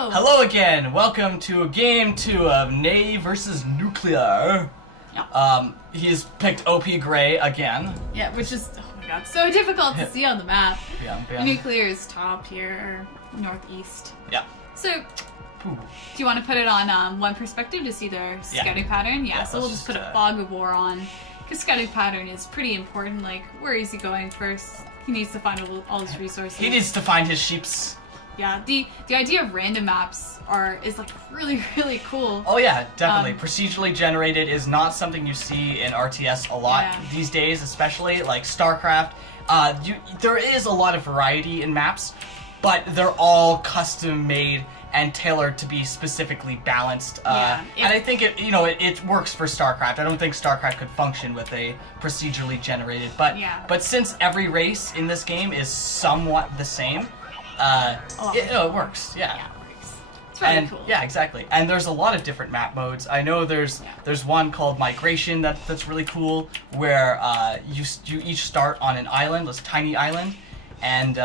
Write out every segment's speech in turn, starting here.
Hello! Hello again! Welcome to Game 2 of NuCL3aR versus NuCL3aR. Yeah. He's picked OP Gray again. Yeah, which is, oh my god, so difficult to see on the map. Yeah. NuCL3aR is top here, northeast. Yeah. So, Ooh. do you want to put it on one perspective to see their scouting pattern? Yeah, so we'll just put a fog of war on, because scouting pattern is pretty important. Like, where is he going first? He needs to find all his resources. He needs to find his sheeps. Yeah, the idea of random maps is like really cool. Oh yeah, definitely. Procedurally generated is not something you see in RTS a lot these days, especially like StarCraft. There is a lot of variety in maps, but they're all custom made and tailored to be specifically balanced. And I think it works for StarCraft. I don't think StarCraft could function with a procedurally generated, but since every race in this game is somewhat the same, it works. Yeah. Yeah, it works. It's really cool. Yeah, exactly. And there's a lot of different map modes. I know there's one called Migration that's really cool, where you each start on an island, this tiny island, and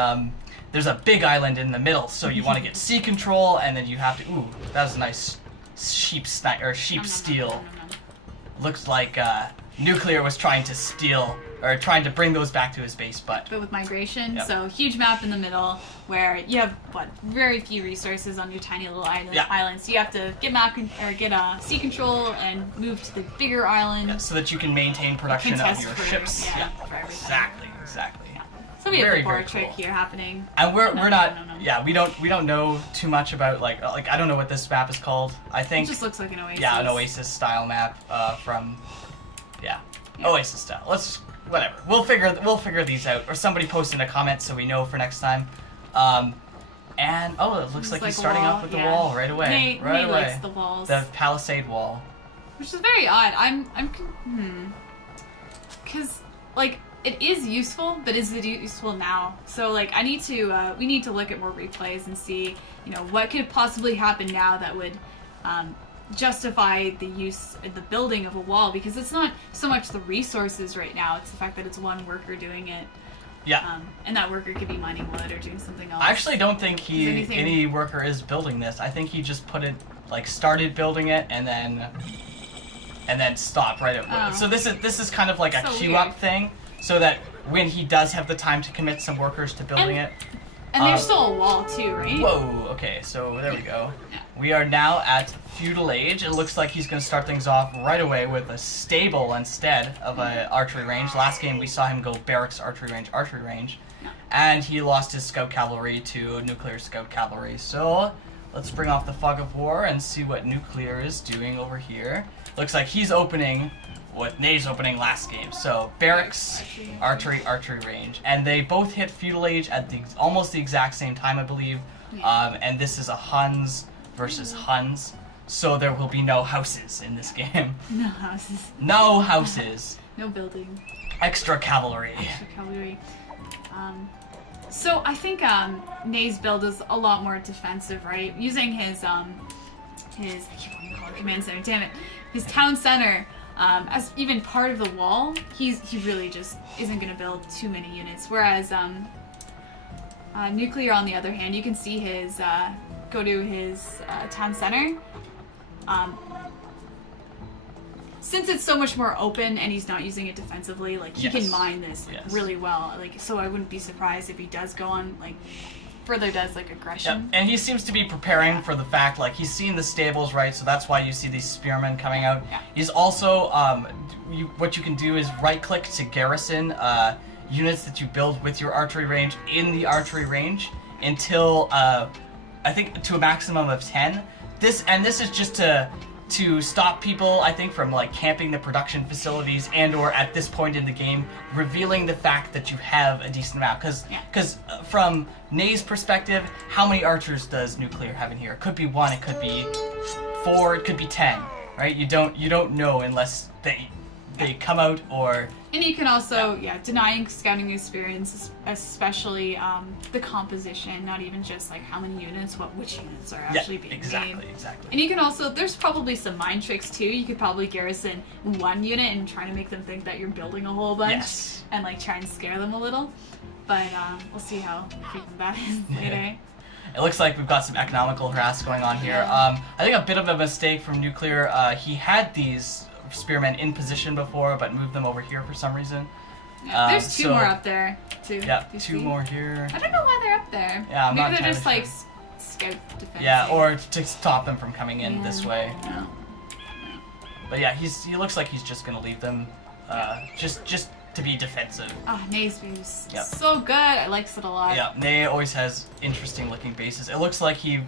there's a big island in the middle. So you want to get sea control, and then you have to. Ooh, that was a nice sheep steal. Looks like NuCL3aR was trying to steal or trying to bring those back to his base, but with Migration, so huge map in the middle where you have very few resources on your tiny little island. So you have to get sea control and move to the bigger island, so that you can maintain production of your ships. For everything. Exactly. So we have the bar trick here happening. And we're not. Yeah, we don't know too much about like I don't know what this map is called. I think it just looks like an Oasis. Yeah, an Oasis style map from Oasis style. Whatever. We'll figure these out, or somebody post in a comment so we know for next time. And it looks like he's starting off with the wall right away. Nate likes the walls. The palisade wall. Which is very odd. Because like it is useful, but is it useful now? So like we need to look at more replays and see what could possibly happen now that would justify the use in the building of a wall, because it's not so much the resources right now, it's the fact that it's one worker doing it. Yeah. And that worker could be mining wood or doing something else. I actually don't think any worker is building this. I think he just started building it and then stopped right at So this is kind of like a queue up thing, so that when he does have the time to commit some workers to building it. And there's still a wall too, right? Whoa, okay, so there we go. We are now at Feudal Age. It looks like he's going to start things off right away with a stable instead of an archery range. Last game we saw him go barracks archery range. And he lost his scout cavalry to NuCL3aR scout cavalry. So let's bring off the fog of war and see what NuCL3aR is doing over here. Looks like he's opening what NuCL's opening last game. So barracks, archery range, and they both hit Feudal Age at almost the exact same time, I believe. And this is a Huns versus Huns, so there will be no houses in this game. No houses. No houses. No building. Extra cavalry. So I think NuCL's build is a lot more defensive, right? Using his I keep wanting to call it command center. Damn it, his town center. As even part of the wall, he really just isn't going to build too many units. Whereas NuCL3aR, on the other hand, you can see his go to his town center. Since it's so much more open and he's not using it defensively, like he can mine this really well. Like, so I wouldn't be surprised if he does go on further aggression. Yep. And he seems to be preparing for the fact, he's seen the stables, right? So that's why you see these spearmen coming out. Yeah. He's also, what you can do is right-click to garrison units that you build with your archery range in the archery range until, I think, to a maximum of 10. This is just to stop people, I think, from camping the production facilities and/or at this point in the game revealing the fact that you have a decent map. Because from NuCL's perspective, how many archers does NuCL3aR have in here? It could be 1, it could be 4, it could be 10, right? You don't know unless they come out or. And you can also denying scouting experience, especially the composition, not even just how many units, which units are actually being made. Exactly. And you can also, there's probably some mind tricks too. You could probably garrison one unit and try to make them think that you're building a whole bunch, and try and scare them a little. But we'll see how frequent that is later. It looks like we've got some economical harass going on here. I think a bit of a mistake from NuCL3aR. He had these spearmen in position before, but moved them over here for some reason. Yeah, there's two more up there, too. Yeah, two more here. I don't know why they're up there. Yeah, Maybe they're just like scout defense. Yeah, or to stop them from coming in this way. Yeah. But yeah, he looks like he's just gonna leave them, just to be defensive. Oh, NuCL's base. So good. I likes it a lot. Yeah, NuCL always has interesting looking bases. It looks like he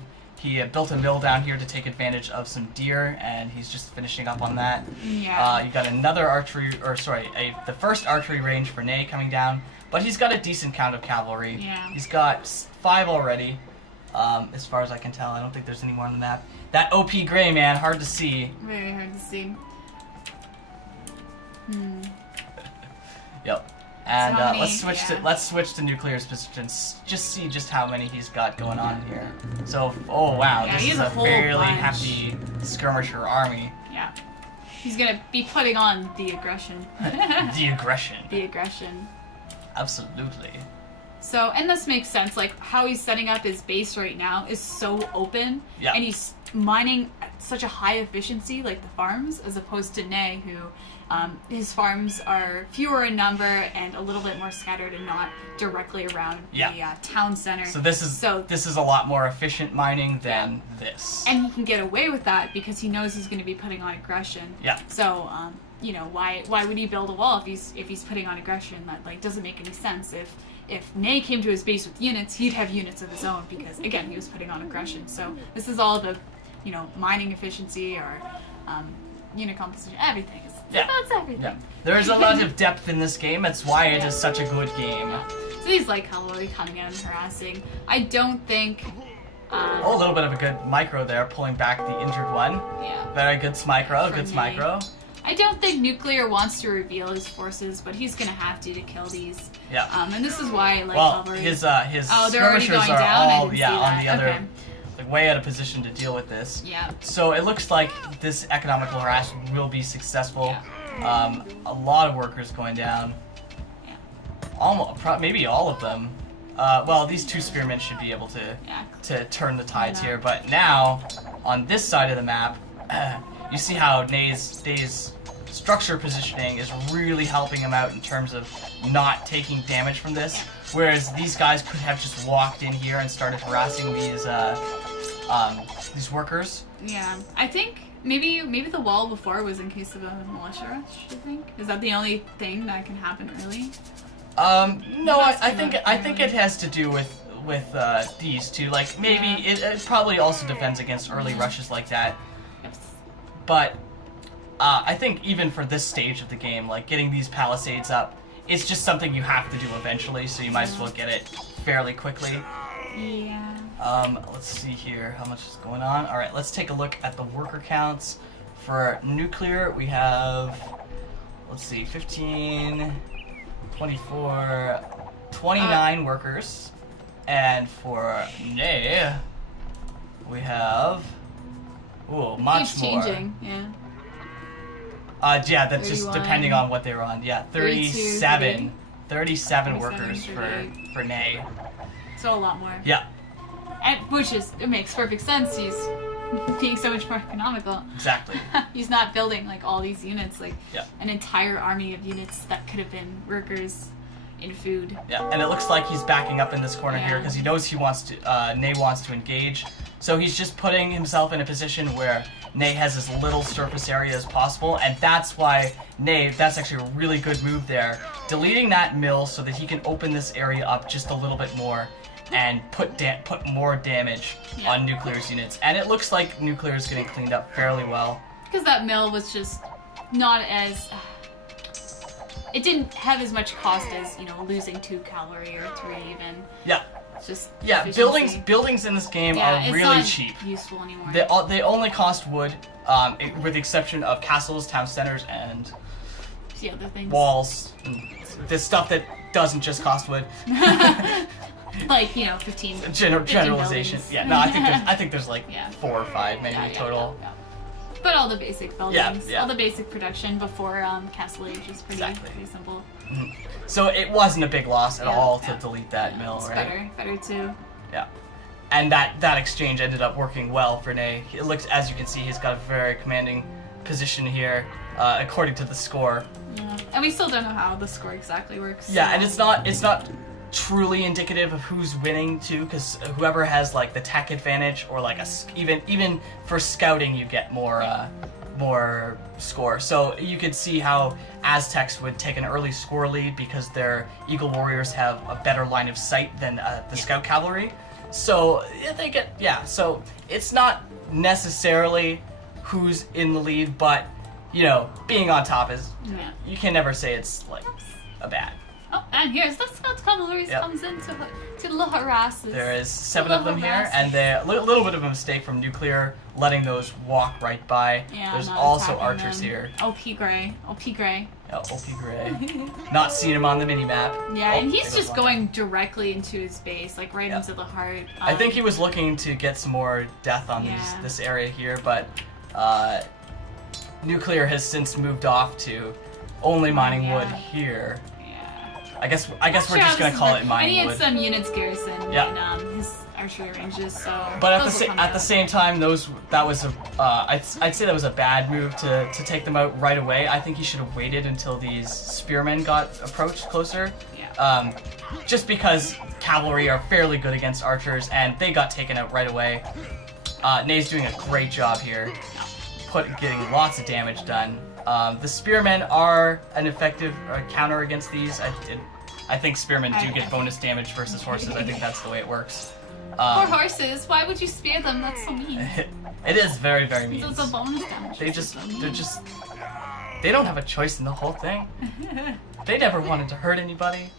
built a mill down here to take advantage of some deer, and he's just finishing up on that. Yeah. You got another archery, or sorry, the first archery range for NuCL coming down, but he's got a decent count of cavalry. Yeah. He's got 5 already, as far as I can tell. I don't think there's any more on the map. That OP gray, man, hard to see. Very hard to see. Yep. And So let's switch to NuCL3aR's positions. Just see just how many he's got going on here. So oh wow, Yeah, this he is has a a whole fairly bunch. hefty skirmisher army. Yeah. He's gonna be putting on the aggression. The aggression. The aggression. Absolutely. So, and this makes sense, like, how he's setting up his base right now is so open, Yeah. and he's mining at such a high efficiency, like the farms, as opposed to NuCL, who, his farms are fewer in number and a little bit more scattered and not directly around the town center. So this is a lot more efficient mining than this. And he can get away with that because he knows he's going to be putting on aggression. Yeah. So, you know, why would he build a wall if he's putting on aggression? That like doesn't make any sense. If NuCL came to his base with units, he'd have units of his own because again he was putting on aggression. So this is all about, you know, mining efficiency or unit composition, everything. It's everything. Yeah. There's a lot of depth in this game. That's why it is such a good game. So he's like cavalry coming out and harassing. I don't think. Oh, a little bit of a good micro there, pulling back the injured one. Yeah. Very good smicro. From Good NuCL. smicro. I don't think NuCL3aR wants to reveal his forces, but he's gonna have to kill these. Yeah. And this is why I like Well, cavalry. his they're already skirmishers going are down? I all didn't see on the that. other, Okay. like way out of position to deal with this. Yeah. So it looks like this economical harassment will be successful. Yeah. A lot of workers going down. Yeah. Almost, maybe all of them. Well, these 2 spearmen should be able to turn the tides here. But now, on this side of the map, you see how NuCL's structure positioning is really helping him out in terms of not taking damage from this. Whereas these guys could have just walked in here and started harassing these workers. Yeah. I think maybe the wall before was in case of a militia rush. I think is that the only thing that can happen early? No, I think it has to do with these two. Like maybe it probably also defends against early rushes like that. Yes. But I think even for this stage of the game, like getting these palisades up, it's just something you have to do eventually. So you might as well get it fairly quickly. Yeah. Let's see here how much is going on. All right, let's take a look at the worker counts. For NuCL3aR, we have, let's see, 15, 24, 29 workers. And for NuCL, we have, much Keeps more. changing. Yeah. Yeah, that's just 31. depending on what they were on. Yeah, 37. 37 workers 38. for NuCL. So a lot more. Yeah. And it makes perfect sense. He's being so much more economical. Exactly. He's not building like all these units, like Yeah. an entire army of units that could have been workers in food. Yeah, and it looks like he's backing up in this corner here because he knows NuCL wants to engage. So he's just putting himself in a position where NuCL has as little surface area as possible, and that's why that's actually a really good move there. Deleting that mill so that he can open this area up just a little bit more and put more damage on NuCL3aR's units. And it looks like NuCL3aR is getting cleaned up fairly well. Because that mill was just not as... it didn't have as much cost as, you know, losing 2 cavalry or 3 even. Yeah. It's just efficiency. Buildings in this game are it's really not cheap. Useful anymore. They only cost wood, with the exception of castles, town centers, and the other things. walls. And this stuff that doesn't just cost wood. Like, you know, 15. Generalization. 15 Yeah, no, I think there's like 4 or 5 maybe total. Yeah. But all the basic buildings, Yeah. all the basic production before Castle Age is pretty simple. Mm-hmm. So it wasn't a big loss at all to delete that mill, it's right? better too. Yeah. and that exchange ended up working well for NuCL3aR. It looks, as you can see, he's got a very commanding position here, according to the score. Yeah. And we still don't know how the score exactly works. Yeah, so. and it's not truly indicative of who's winning too, because whoever has like the tech advantage or like even for scouting you get more score. So you could see how Aztecs would take an early score lead because their Eagle Warriors have a better line of sight than the Scout Cavalry. So they get So it's not necessarily who's in the lead, but you know, being on top is you can never say it's like a bad. Oh, and here's the Scout Cavalry comes in to harass us. There is 7 of them here, and a little bit of a mistake from NuCL3aR letting those walk right by. Yeah, there's also archers them. here. OP Gray. OP Gray. Yeah, OP Gray. Not seeing him on the minimap. Yeah, and he's just going directly into his base, like right into the heart. I think he was looking to get some more death on this area here, but NuCL3aR has since moved off to only mining wood here. I guess we're just gonna call it mining wood. And he had some units garrison in his archery ranges, so. But at the same time, that was a I'd say that was a bad move to take them out right away. I think he should have waited until these spearmen got approached closer. Yeah. Just because cavalry are fairly good against archers, and they got taken out right away. NuCL3aR's doing a great job here, getting lots of damage done. The spearmen are an effective counter against these. I think spearmen do get bonus damage versus horses. I think that's the way it works. Poor horses. Why would you spear them? That's so mean. It is very, very mean. It's a bonus damage. They don't have a choice in the whole thing. They never wanted to hurt anybody.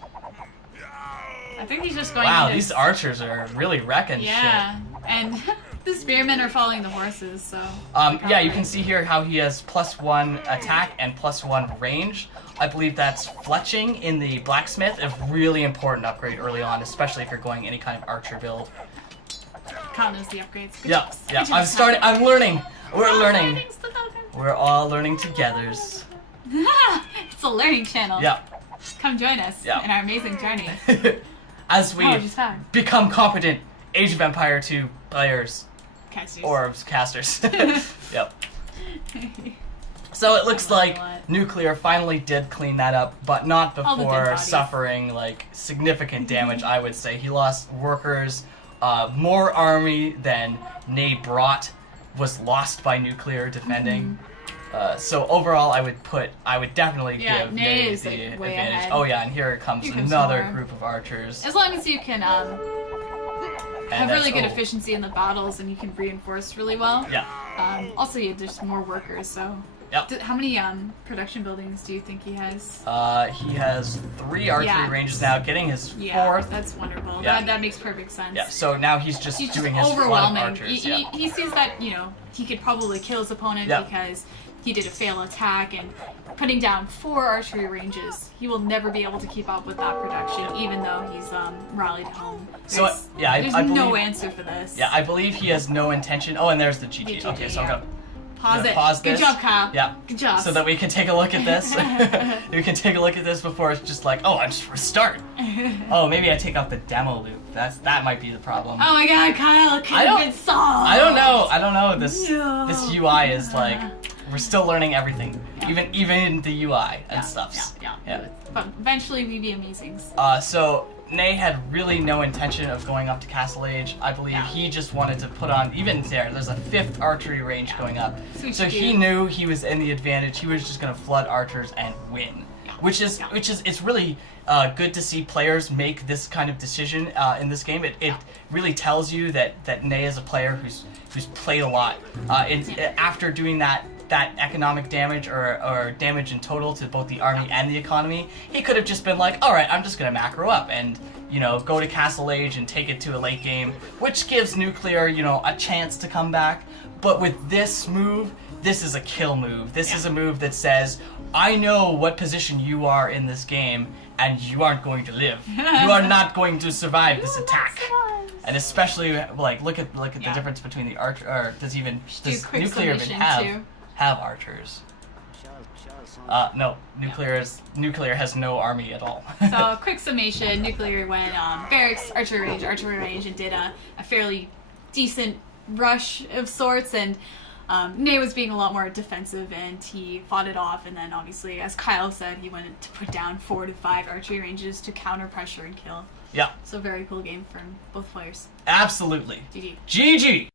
I think he's just going. Wow, these archers are really wrecking shit. Yeah, and the spearmen are following the horses, so. Yeah, you can see here how he has +1 attack and +1 range. I believe that's fletching in the blacksmith, a really important upgrade early on, especially if you're going any kind of archer build. Count as the upgrades. Good Yeah, jobs. yeah. I'm learning. We're learning. We're all learning together. It's a learning channel. Yeah. Come join us in our amazing journey. As we become competent Age of Empire 2 players. Casters. Orbs, casters. Yep. So it looks like NuCL3aR finally did clean that up, but not before suffering like significant damage, I would say. He lost workers, more army than NuCL3aR brought was lost by NuCL3aR defending. So overall, I would definitely give NuCL3aR the advantage. Ahead. Oh yeah, and here comes another group of archers. As long as you can have really good efficiency in the battles and you can reinforce really well. Yeah. Also, there's more workers, so. Yep. How many production buildings do you think he has? He has 3 archery ranges now, getting his 4th. Yeah, that's wonderful. Yeah. That makes perfect sense. Yeah, so now he's just doing his overwhelming. archers. He sees that, he could probably kill his opponent because he did a fail attack, and putting down 4 archery ranges, he will never be able to keep up with that production, even though he's rallied home. There's no answer for this. Yeah, I believe he has no intention. Oh, and there's the GG. Okay, so I'm gonna pause this. Good job, Kyle. Yeah. Good job. So that we can take a look at this. We can take a look at this before it's just like, oh, I just restart. Oh, maybe I take out the demo loop. That might be the problem. Oh my God, Kyle! Could have been solved. I don't know. This UI is like, we're still learning everything, even the UI and stuff. Yeah. But eventually, we be amazing. So NuCL3aR had really no intention of going up to Castle Age. I believe he just wanted to put on, even there's a 5th archery range going up. So he knew he was in the advantage. He was just going to flood archers and win. Which is it's really good to see players make this kind of decision in this game. It really tells you that NuCL3aR is a player who's played a lot. After doing that economic damage or damage in total to both the army and the economy, he could have just been like, all right, I'm just gonna macro up and go to Castle Age and take it to a late game, which gives NuCL3aR a chance to come back. But with this move, this is a kill move. This is a move that says, I know what position you are in this game, and you aren't going to live. You are not going to survive this attack. And especially like look at the difference between the archer. Or does NuCL3aR even have archers? No, NuCL3aR has no army at all. So, quick summation: NuCL3aR went barracks, archery range, and did a fairly decent rush of sorts. And Nay was being a lot more defensive, and he fought it off. And then, obviously, as Kyle said, he wanted to put down 4 to 5 archery ranges to counter pressure and kill. Yeah. So, very cool game from both players. Absolutely. GG. GG.